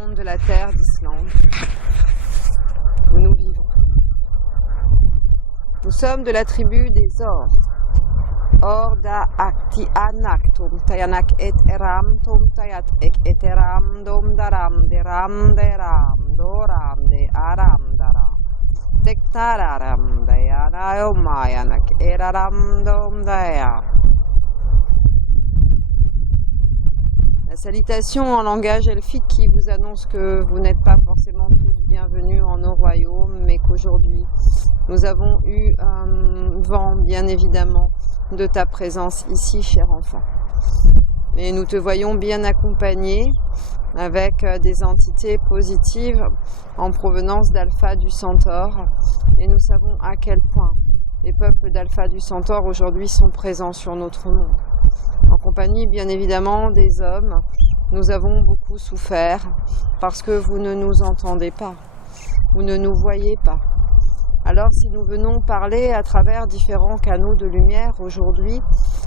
monde de la terre d'Islande, où nous vivons. Nous sommes de la tribu des Ord. Orda akti anak tum tayanak et eram tum tayat ek eteram dom daram deram doram de aram daram tektararam dayana mayanak eraram dom daya. La salutation en langage elfique qui vous annonce que vous n'êtes pas forcément tous bienvenus en nos royaumes, mais qu'aujourd'hui nous avons eu un vent, bien évidemment, de ta présence ici, cher enfant. Et nous te voyons bien accompagné avec des entités positives en provenance d'Alpha du Centaure. Et nous savons à quel point les peuples d'Alpha du Centaure aujourd'hui sont présents sur notre monde. En compagnie, bien évidemment, des hommes, nous avons beaucoup souffert parce que vous ne nous entendez pas, vous ne nous voyez pas. Alors si nous venons parler à travers différents canaux de lumière aujourd'hui,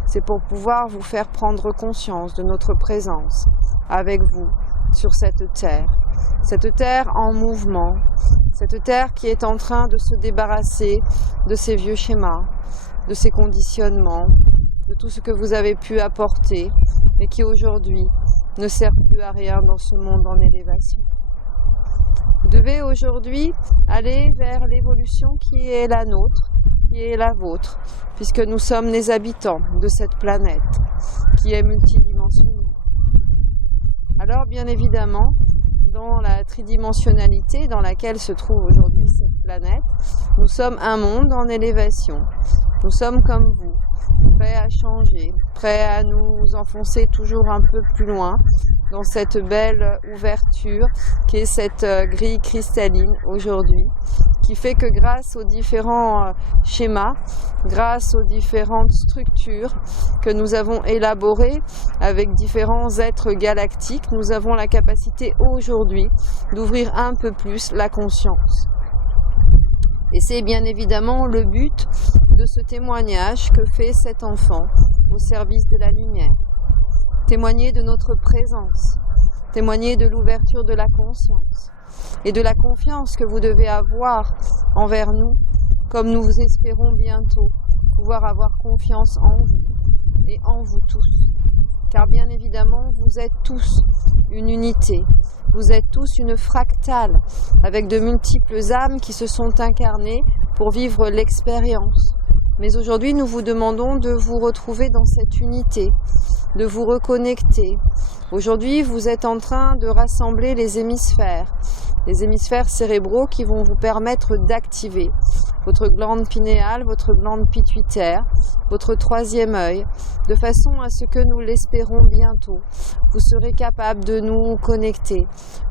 c'est pour pouvoir vous faire prendre conscience de notre présence avec vous sur cette terre en mouvement, cette terre qui est en train de se débarrasser de ces vieux schémas, de ces conditionnements, de tout ce que vous avez pu apporter et qui aujourd'hui ne sert plus à rien dans ce monde en élévation. Vous devez aujourd'hui aller vers l'évolution qui est la nôtre, qui est la vôtre, puisque nous sommes les habitants de cette planète qui est multidimensionnelle. Alors bien évidemment, dans la tridimensionnalité dans laquelle se trouve aujourd'hui cette planète, nous sommes un monde en élévation. Nous sommes comme vous, prêts à changer, prêts à nous enfoncer toujours un peu plus loin dans cette belle ouverture qui est cette grille cristalline aujourd'hui, qui fait que grâce aux différents schémas, grâce aux différentes structures que nous avons élaborées avec différents êtres galactiques, nous avons la capacité aujourd'hui d'ouvrir un peu plus la conscience. Et c'est bien évidemment le but de ce témoignage que fait cet enfant au service de la lumière. Témoigner de notre présence, témoigner de l'ouverture de la conscience et de la confiance que vous devez avoir envers nous, comme nous vous espérons bientôt pouvoir avoir confiance en vous et en vous tous. Car bien évidemment, vous êtes tous une unité, vous êtes tous une fractale avec de multiples âmes qui se sont incarnées pour vivre l'expérience. Mais aujourd'hui, nous vous demandons de vous retrouver dans cette unité, de vous reconnecter. Aujourd'hui, vous êtes en train de rassembler les hémisphères cérébraux qui vont vous permettre d'activer votre glande pinéale, votre glande pituitaire, votre troisième œil, de façon à ce que nous l'espérons bientôt. Vous serez capable de nous connecter,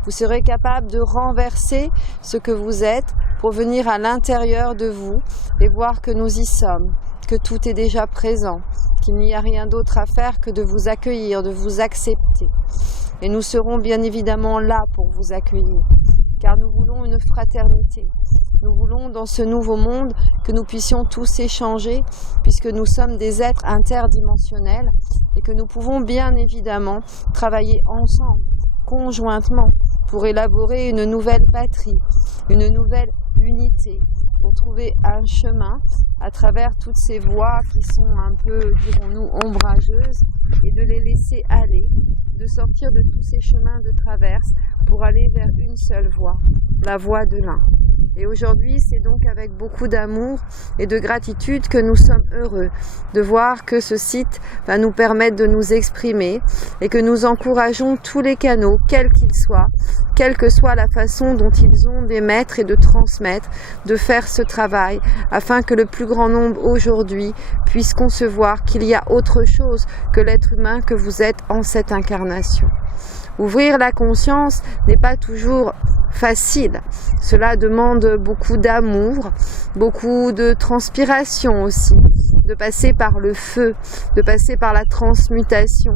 vous serez capable de renverser ce que vous êtes pour venir à l'intérieur de vous et voir que nous y sommes, que tout est déjà présent, qu'il n'y a rien d'autre à faire que de vous accueillir, de vous accepter. Et nous serons bien évidemment là pour vous accueillir, car nous voulons une fraternité. Nous voulons dans ce nouveau monde que nous puissions tous échanger, puisque nous sommes des êtres interdimensionnels et que nous pouvons bien évidemment travailler ensemble, conjointement, pour élaborer une nouvelle patrie, une nouvelle unité, pour trouver un chemin à travers toutes ces voies qui sont un peu, dirons-nous, ombrageuses, et de les laisser aller, de sortir de tous ces chemins de traverse pour aller vers une seule voie, la voie de l'un. Et aujourd'hui, c'est donc avec beaucoup d'amour et de gratitude que nous sommes heureux de voir que ce site va nous permettre de nous exprimer et que nous encourageons tous les canaux, quels qu'ils soient, quelle que soit la façon dont ils ont d'émettre et de transmettre, de faire ce travail afin que le plus grand nombre aujourd'hui puisse concevoir qu'il y a autre chose que l'être humain que vous êtes en cette incarnation. Ouvrir la conscience n'est pas toujours facile. Cela demande beaucoup d'amour, beaucoup de transpiration aussi, de passer par le feu, de passer par la transmutation,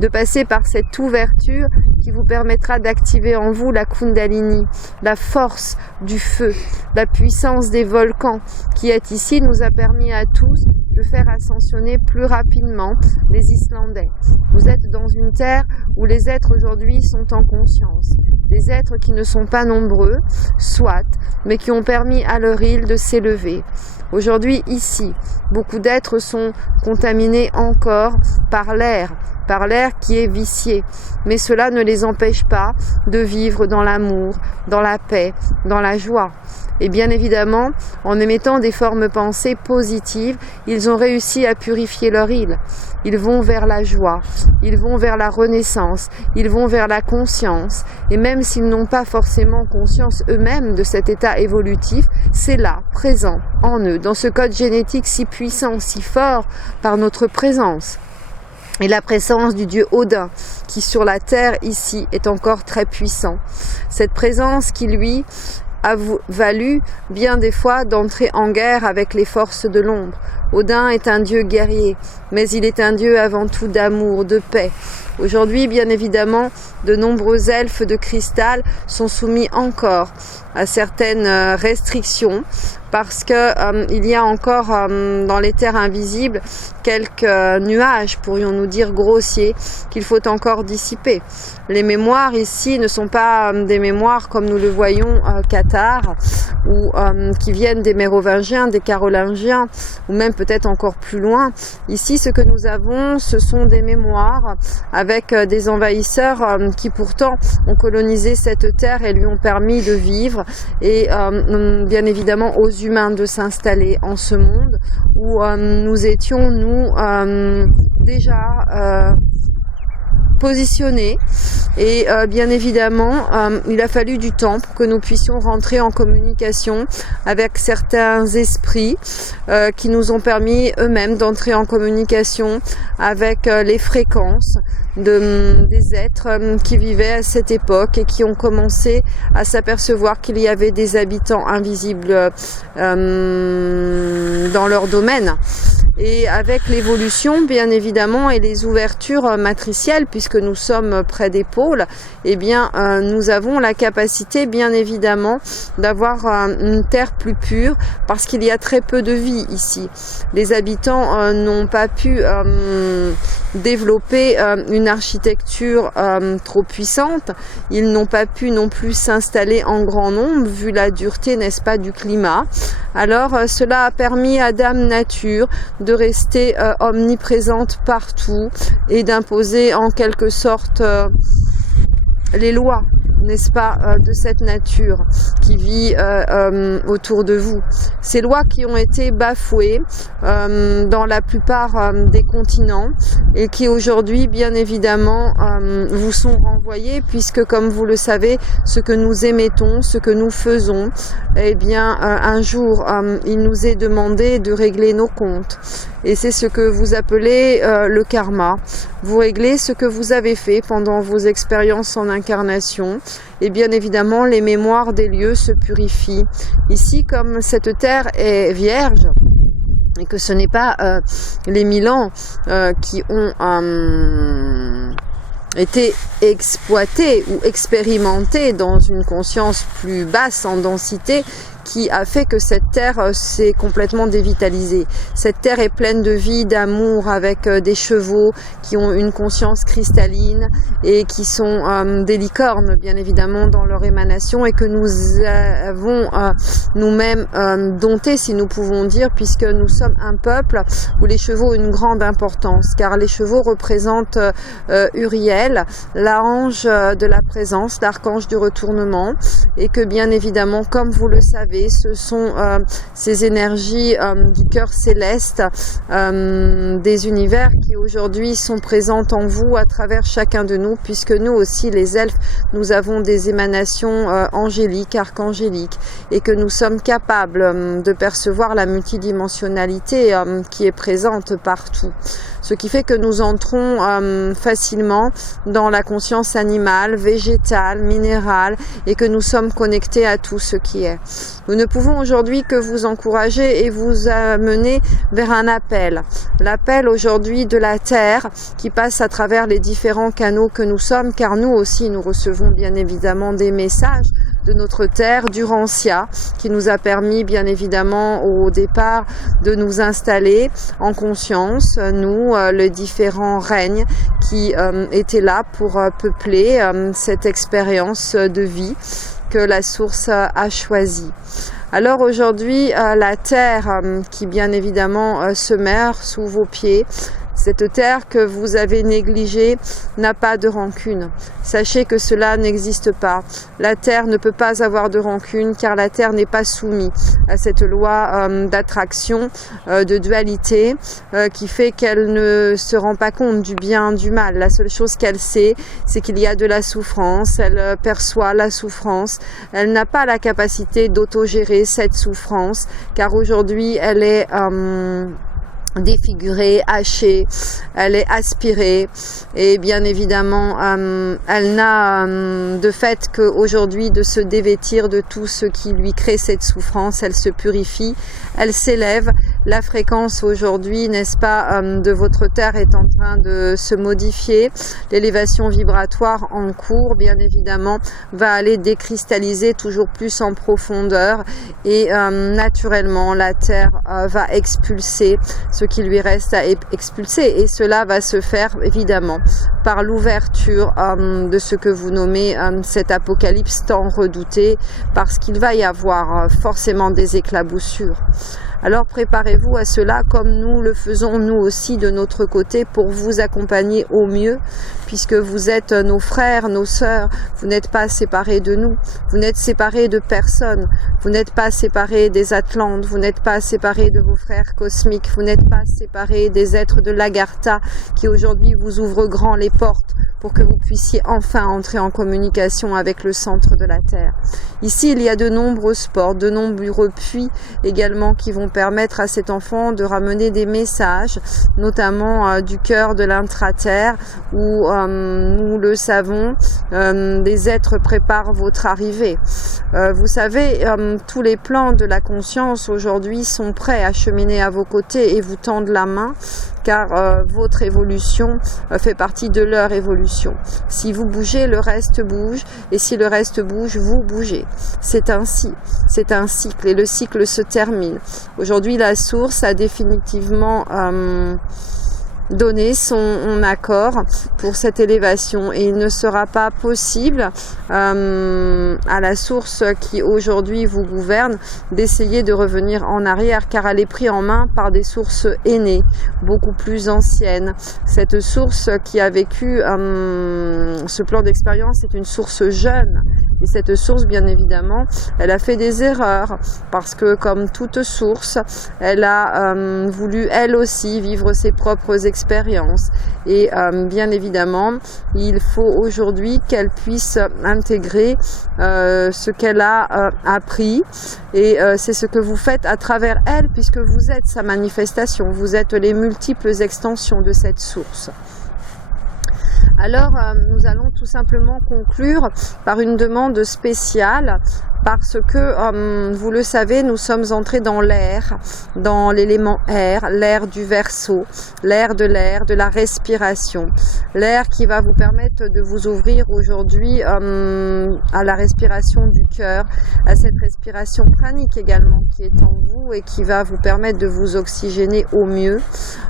de passer par cette ouverture qui vous permettra d'activer en vous la Kundalini, la force du feu, la puissance des volcans qui est ici, nous a permis à tous de faire ascensionner plus rapidement les Islandais. Vous êtes dans une terre où les êtres aujourd'hui sont en conscience. Des êtres qui ne sont pas nombreux, soit, mais qui ont permis à leur île de s'élever. Aujourd'hui, ici, beaucoup d'êtres sont contaminés encore par l'air qui est vicié. Mais cela ne les empêche pas de vivre dans l'amour, dans la paix, dans la joie. Et bien évidemment, en émettant des formes pensées positives, ils ont réussi à purifier leur île. Ils vont vers la joie, ils vont vers la renaissance, ils vont vers la conscience. Et même s'ils n'ont pas forcément conscience eux-mêmes de cet état évolutif, c'est là, présent en eux, dans ce code génétique si puissant, si fort par notre présence. Et la présence du dieu Odin, qui sur la terre ici est encore très puissant. Cette présence qui lui a valu bien des fois d'entrer en guerre avec les forces de l'ombre. Odin est un dieu guerrier, mais il est un dieu avant tout d'amour, de paix. Aujourd'hui, bien évidemment, de nombreux elfes de cristal sont soumis encore à certaines restrictions parce que il y a encore dans les terres invisibles quelques nuages, pourrions-nous dire grossiers, qu'il faut encore dissiper. Les mémoires ici ne sont pas des mémoires comme nous le voyons cathares ou qui viennent des Mérovingiens, des Carolingiens ou même peut-être encore plus loin. Ici, ce que nous avons, ce sont des mémoires avec des envahisseurs qui pourtant ont colonisé cette terre et lui ont permis de vivre et bien évidemment aux humains de s'installer en ce monde où nous étions déjà positionnés et bien évidemment il a fallu du temps pour que nous puissions rentrer en communication avec certains esprits qui nous ont permis eux-mêmes d'entrer en communication avec les fréquences des êtres qui vivaient à cette époque et qui ont commencé à s'apercevoir qu'il y avait des habitants invisibles dans leur domaine. Et avec l'évolution, bien évidemment, et les ouvertures matricielles, puisque nous sommes près des pôles, eh bien, nous avons la capacité, bien évidemment, d'avoir une terre plus pure, parce qu'il y a très peu de vie ici. Les habitants n'ont pas pu développer une architecture trop puissante. Ils n'ont pas pu non plus s'installer en grand nombre, vu la dureté, n'est-ce pas, du climat. Alors, cela a permis à Dame Nature de rester omniprésente partout et d'imposer en quelque sorte les lois, n'est-ce pas, de cette nature qui vit autour de vous. Ces lois qui ont été bafouées dans la plupart des continents et qui aujourd'hui, bien évidemment, vous sont renvoyées puisque, comme vous le savez, ce que nous émettons, ce que nous faisons, eh bien, un jour, il nous est demandé de régler nos comptes. Et c'est ce que vous appelez le karma. Vous réglez ce que vous avez fait pendant vos expériences en incarnation. Et bien évidemment, les mémoires des lieux se purifient. Ici, comme cette terre est vierge, et que ce n'est pas les 1000 ans qui ont été exploités ou expérimentés dans une conscience plus basse en densité, qui a fait que cette terre s'est complètement dévitalisée. Cette terre est pleine de vie, d'amour, avec des chevaux qui ont une conscience cristalline et qui sont des licornes, bien évidemment, dans leur émanation et que nous avons nous-mêmes dompté, si nous pouvons dire, puisque nous sommes un peuple où les chevaux ont une grande importance, car les chevaux représentent Uriel, l'ange de la présence, l'archange du retournement, et que bien évidemment, comme vous le savez, ce sont ces énergies du cœur céleste des univers qui aujourd'hui sont présentes en vous à travers chacun de nous, puisque nous aussi les elfes, nous avons des émanations angéliques, archangéliques, et que nous sommes capables de percevoir la multidimensionnalité qui est présente partout. ce qui fait que nous entrons facilement dans la conscience animale, végétale, minérale, et que nous sommes connectés à tout ce qui est. Nous ne pouvons aujourd'hui que vous encourager et vous amener vers un appel. L'appel aujourd'hui de la Terre qui passe à travers les différents canaux que nous sommes, car nous aussi nous recevons bien évidemment des messages de notre terre d'Urantia qui nous a permis bien évidemment au départ de nous installer en conscience, nous, les différents règnes qui étaient là pour peupler cette expérience de vie que la source a choisie. Alors aujourd'hui, la terre qui bien évidemment se meurt sous vos pieds, cette terre que vous avez négligée n'a pas de rancune. Sachez que cela n'existe pas. La terre ne peut pas avoir de rancune car la terre n'est pas soumise à cette loi d'attraction, de dualité qui fait qu'elle ne se rend pas compte du bien, du mal. La seule chose qu'elle sait, c'est qu'il y a de la souffrance. Elle perçoit la souffrance. Elle n'a pas la capacité d'autogérer cette souffrance car aujourd'hui elle est défigurée, hachée, elle est aspirée et bien évidemment elle n'a de fait qu'aujourd'hui de se dévêtir de tout ce qui lui crée cette souffrance. Elle se purifie, elle s'élève. La fréquence aujourd'hui, n'est-ce pas, de votre terre est en train de se modifier. L'élévation vibratoire en cours, bien évidemment, va aller décristalliser toujours plus en profondeur et naturellement la terre va expulser ce qui lui reste à expulser et cela va se faire évidemment par l'ouverture de ce que vous nommez cet apocalypse tant redouté parce qu'il va y avoir forcément des éclaboussures. Alors préparez-vous à cela comme nous le faisons nous aussi de notre côté pour vous accompagner au mieux puisque vous êtes nos frères, nos sœurs, vous n'êtes pas séparés de nous, vous n'êtes séparés de personne, vous n'êtes pas séparés des Atlantes, vous n'êtes pas séparés de vos frères cosmiques, vous n'êtes pas séparés des êtres de l'Agartha qui aujourd'hui vous ouvrent grand les portes pour que vous puissiez enfin entrer en communication avec le centre de la Terre. Ici, il y a de nombreuses portes, de nombreux puits également qui vont permettre à cet enfant de ramener des messages, notamment du cœur de l'intra-terre, où nous le savons, des êtres préparent votre arrivée. Vous savez, tous les plans de la conscience aujourd'hui sont prêts à cheminer à vos côtés et vous tendent la main, car votre évolution fait partie de leur évolution. Si vous bougez, le reste bouge, et si le reste bouge, vous bougez. C'est ainsi, c'est un cycle, et le cycle se termine. Aujourd'hui, la source a définitivement donner son accord pour cette élévation et il ne sera pas possible à la source qui aujourd'hui vous gouverne d'essayer de revenir en arrière car elle est prise en main par des sources aînées, beaucoup plus anciennes. Cette source qui a vécu ce plan d'expérience est une source jeune et cette source bien évidemment elle a fait des erreurs parce que comme toute source elle a voulu elle aussi vivre ses propres expériences et bien évidemment il faut aujourd'hui qu'elle puisse intégrer ce qu'elle a appris et c'est ce que vous faites à travers elle puisque vous êtes sa manifestation, vous êtes les multiples extensions de cette source. Alors nous allons tout simplement conclure par une demande spéciale parce que, vous le savez, nous sommes entrés dans l'air, dans l'élément air, l'air du Verseau, l'air de la respiration, l'air qui va vous permettre de vous ouvrir aujourd'hui à la respiration du cœur, à cette respiration pranique également qui est en vous et qui va vous permettre de vous oxygéner au mieux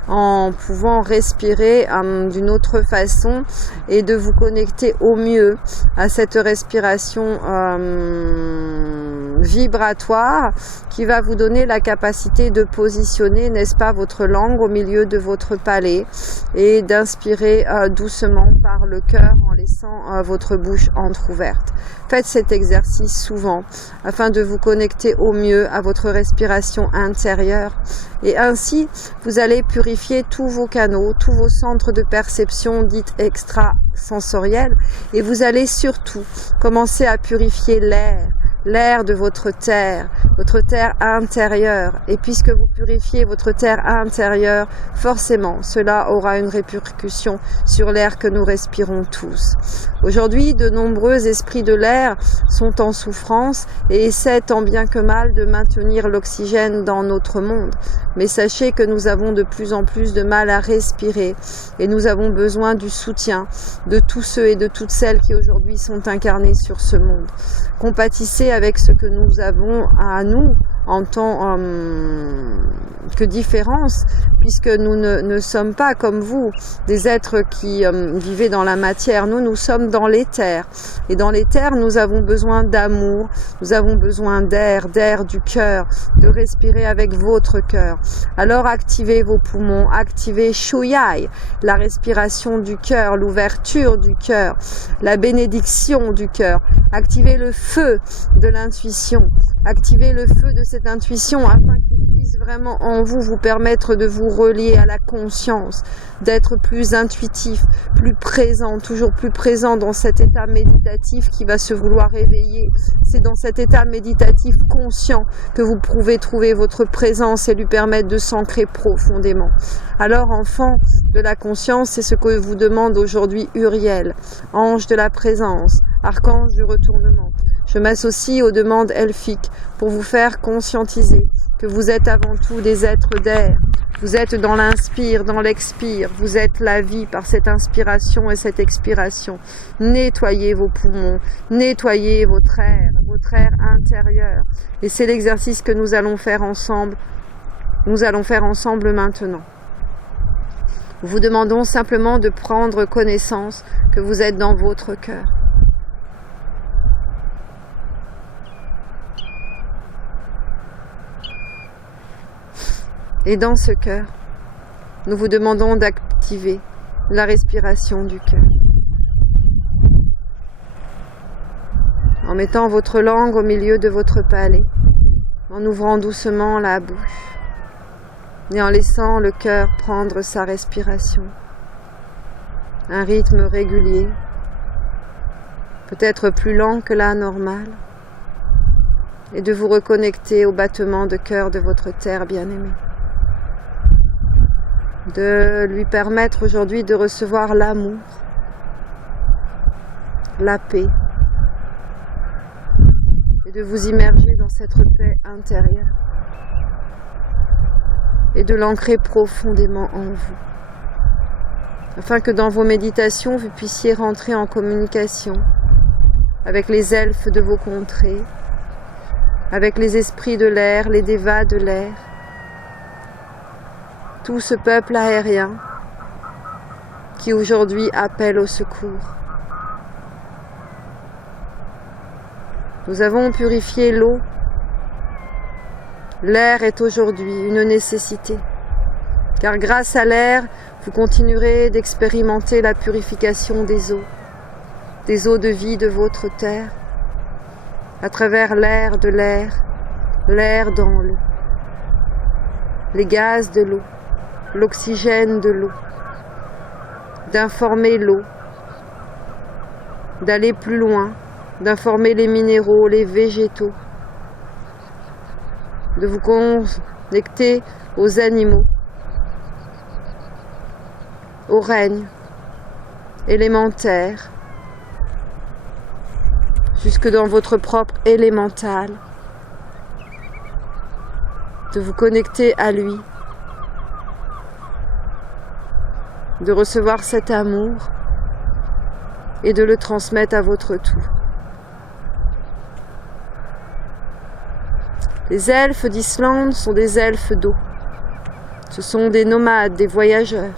en pouvant respirer d'une autre façon et de vous connecter au mieux à cette respiration vibratoire qui va vous donner la capacité de positionner, n'est-ce pas, votre langue au milieu de votre palais et d'inspirer doucement par le cœur en laissant votre bouche entrouverte. Faites cet exercice souvent afin de vous connecter au mieux à votre respiration intérieure et ainsi vous allez purifier tous vos canaux, tous vos centres de perception dites extrasensoriels et vous allez surtout commencer à purifier l'air de votre terre, votre terre intérieure. Et puisque vous purifiez votre terre intérieure, forcément, cela aura une répercussion sur l'air que nous respirons tous. Aujourd'hui, de nombreux esprits de l'air sont en souffrance et essaient tant bien que mal de maintenir l'oxygène dans notre monde. Mais sachez que nous avons de plus en plus de mal à respirer et nous avons besoin du soutien de tous ceux et de toutes celles qui aujourd'hui sont incarnés sur ce monde. Compatissez avec ce que nous avons à nous en tant que différence, puisque nous ne sommes pas comme vous, des êtres qui vivez dans la matière. Nous sommes dans l'éther. Et dans l'éther, nous avons besoin d'amour, nous avons besoin d'air du cœur, de respirer avec votre cœur. Alors activez vos poumons, activez Shoyai, la respiration du cœur, l'ouverture du cœur, la bénédiction du cœur. Activez le feu de l'intuition, activez le feu de cette intuition afin qu'il puisse vraiment en vous permettre de vous relier à la conscience, d'être plus intuitif, plus présent, toujours plus présent dans cet état méditatif qui va se vouloir réveiller. C'est dans cet état méditatif conscient que vous pouvez trouver votre présence et lui permettre de s'ancrer profondément. Alors, enfant de la conscience, c'est ce que vous demande aujourd'hui Uriel, ange de la présence, archange du retournement. Je m'associe aux demandes elfiques pour vous faire conscientiser que vous êtes avant tout des êtres d'air. Vous êtes dans l'inspire, dans l'expire. Vous êtes la vie par cette inspiration et cette expiration. Nettoyez vos poumons, nettoyez votre air intérieur. Et c'est l'exercice que nous allons faire ensemble. Nous allons faire ensemble maintenant. Nous vous demandons simplement de prendre connaissance que vous êtes dans votre cœur. Et dans ce cœur, nous vous demandons d'activer la respiration du cœur. En mettant votre langue au milieu de votre palais, en ouvrant doucement la bouche et en laissant le cœur prendre sa respiration. Un rythme régulier, peut-être plus lent que la normale, et de vous reconnecter au battement de cœur de votre terre bien-aimée. De lui permettre aujourd'hui de recevoir l'amour, la paix, et de vous immerger dans cette paix intérieure, et de l'ancrer profondément en vous, afin que dans vos méditations, vous puissiez rentrer en communication avec les elfes de vos contrées, avec les esprits de l'air, les dévas de l'air, tout ce peuple aérien qui aujourd'hui appelle au secours. Nous avons purifié l'eau. L'air est aujourd'hui une nécessité, car grâce à l'air, vous continuerez d'expérimenter la purification des eaux de vie de votre terre, à travers l'air de l'air dans l'eau, les gaz de l'eau, l'oxygène de l'eau, d'informer l'eau, d'aller plus loin, d'informer les minéraux, les végétaux, de vous connecter aux animaux, au règne élémentaire, jusque dans votre propre élémental, de vous connecter à lui, de recevoir cet amour et de le transmettre à votre tour. Les elfes d'Islande sont des elfes d'eau. Ce sont des nomades, des voyageurs.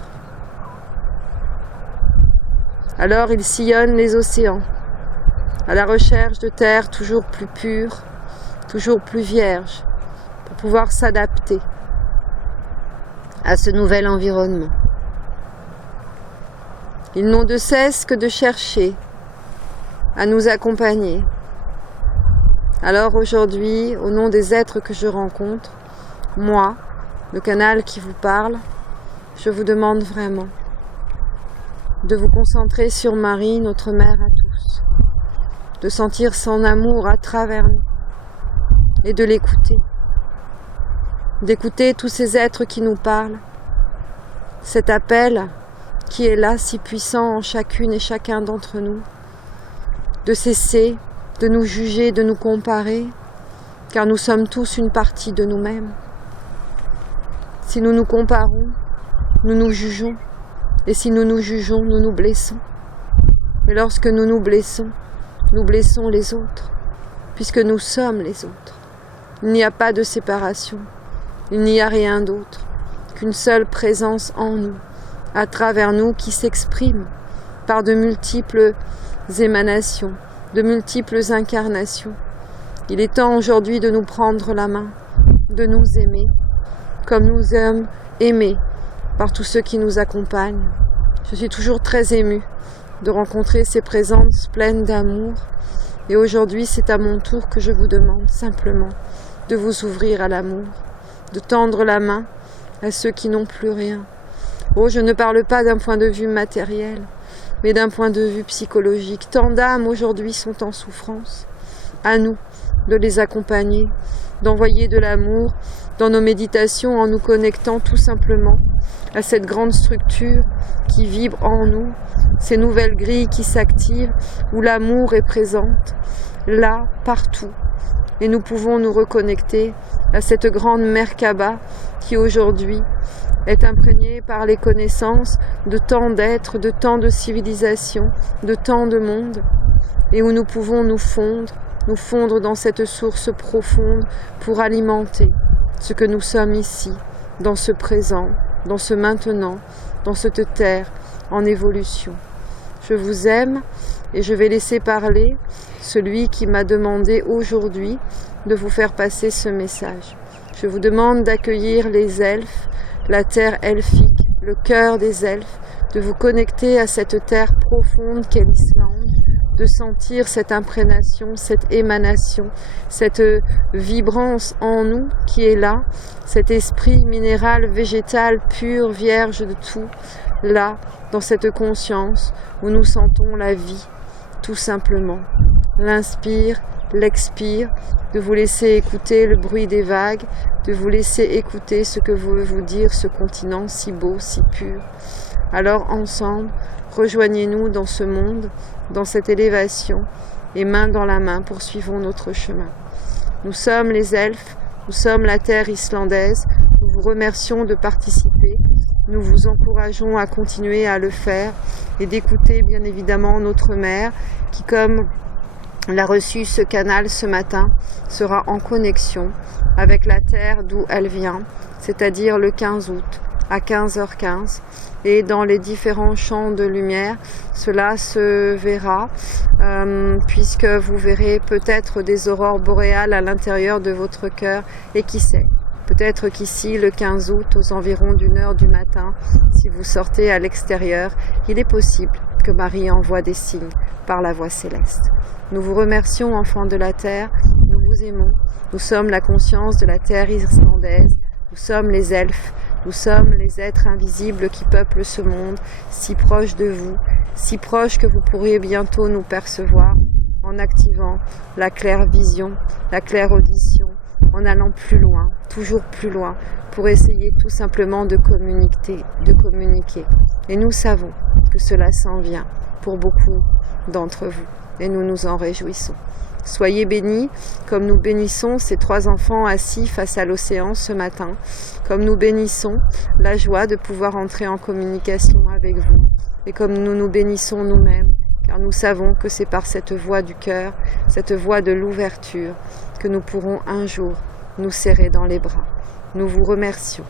Alors ils sillonnent les océans, à la recherche de terres toujours plus pures, toujours plus vierges, pour pouvoir s'adapter à ce nouvel environnement. Ils n'ont de cesse que de chercher à nous accompagner. Alors aujourd'hui, au nom des êtres que je rencontre, moi, le canal qui vous parle, je vous demande vraiment de vous concentrer sur Marie, notre mère à tous, de sentir son amour à travers nous, et de l'écouter. D'écouter tous ces êtres qui nous parlent, cet appel qui est là si puissant en chacune et chacun d'entre nous, de cesser de nous juger, de nous comparer, car nous sommes tous une partie de nous-mêmes. Si nous nous comparons, nous nous jugeons, et si nous nous jugeons, nous nous blessons. Et lorsque nous nous blessons les autres, puisque nous sommes les autres. Il n'y a pas de séparation, il n'y a rien d'autre qu'une seule présence en nous, à travers nous, qui s'exprime par de multiples émanations, de multiples incarnations. Il est temps aujourd'hui de nous prendre la main, de nous aimer, comme nous sommes aimés par tous ceux qui nous accompagnent. Je suis toujours très émue de rencontrer ces présences pleines d'amour. Et aujourd'hui, c'est à mon tour que je vous demande simplement de vous ouvrir à l'amour, de tendre la main à ceux qui n'ont plus rien. Oh, je ne parle pas d'un point de vue matériel, mais d'un point de vue psychologique. Tant d'âmes aujourd'hui sont en souffrance. À nous de les accompagner, d'envoyer de l'amour dans nos méditations en nous connectant tout simplement à cette grande structure qui vibre en nous, ces nouvelles grilles qui s'activent, où l'amour est présente, là, partout. Et nous pouvons nous reconnecter à cette grande Merkaba qui aujourd'hui est imprégnée par les connaissances de tant d'êtres, de tant de civilisations, de tant de mondes, et où nous pouvons nous fondre dans cette source profonde pour alimenter ce que nous sommes ici, dans ce présent, dans ce maintenant, dans cette terre en évolution. Je vous aime et je vais laisser parler celui qui m'a demandé aujourd'hui de vous faire passer ce message. Je vous demande d'accueillir les elfes, la terre elfique, le cœur des elfes, de vous connecter à cette terre profonde qu'est l'Islande, de sentir cette imprégnation, cette émanation, cette vibrance en nous qui est là, cet esprit minéral, végétal, pur, vierge de tout, là, dans cette conscience où nous sentons la vie, tout simplement. L'inspire, l'expire, de vous laisser écouter le bruit des vagues, de vous laisser écouter ce que veut vous dire ce continent si beau, si pur. Alors ensemble, rejoignez-nous dans ce monde, dans cette élévation, et main dans la main, poursuivons notre chemin. Nous sommes les elfes, nous sommes la terre islandaise, nous vous remercions de participer, nous vous encourageons à continuer à le faire et d'écouter bien évidemment notre mère qui, comme l'a reçu ce canal ce matin, sera en connexion avec la terre d'où elle vient, c'est-à-dire le 15 août à 15h15, et dans les différents champs de lumière, cela se verra, puisque vous verrez peut-être des aurores boréales à l'intérieur de votre cœur, et qui sait, peut-être qu'ici, le 15 août, aux environs d'1h du matin, si vous sortez à l'extérieur, il est possible que Marie envoie des signes par la voie céleste. Nous vous remercions, enfants de la terre, nous vous aimons, nous sommes la conscience de la terre islandaise, nous sommes les elfes, nous sommes les êtres invisibles qui peuplent ce monde, si proches de vous, si proches que vous pourriez bientôt nous percevoir en activant la claire vision, la claire audition, en allant plus loin, toujours plus loin, pour essayer tout simplement de communiquer. Et nous savons que cela s'en vient pour beaucoup d'entre vous, et nous nous en réjouissons. Soyez bénis, comme nous bénissons ces 3 enfants assis face à l'océan ce matin, comme nous bénissons la joie de pouvoir entrer en communication avec vous, et comme nous nous bénissons nous-mêmes, car nous savons que c'est par cette voie du cœur, cette voie de l'ouverture, que nous pourrons un jour nous serrer dans les bras. Nous vous remercions.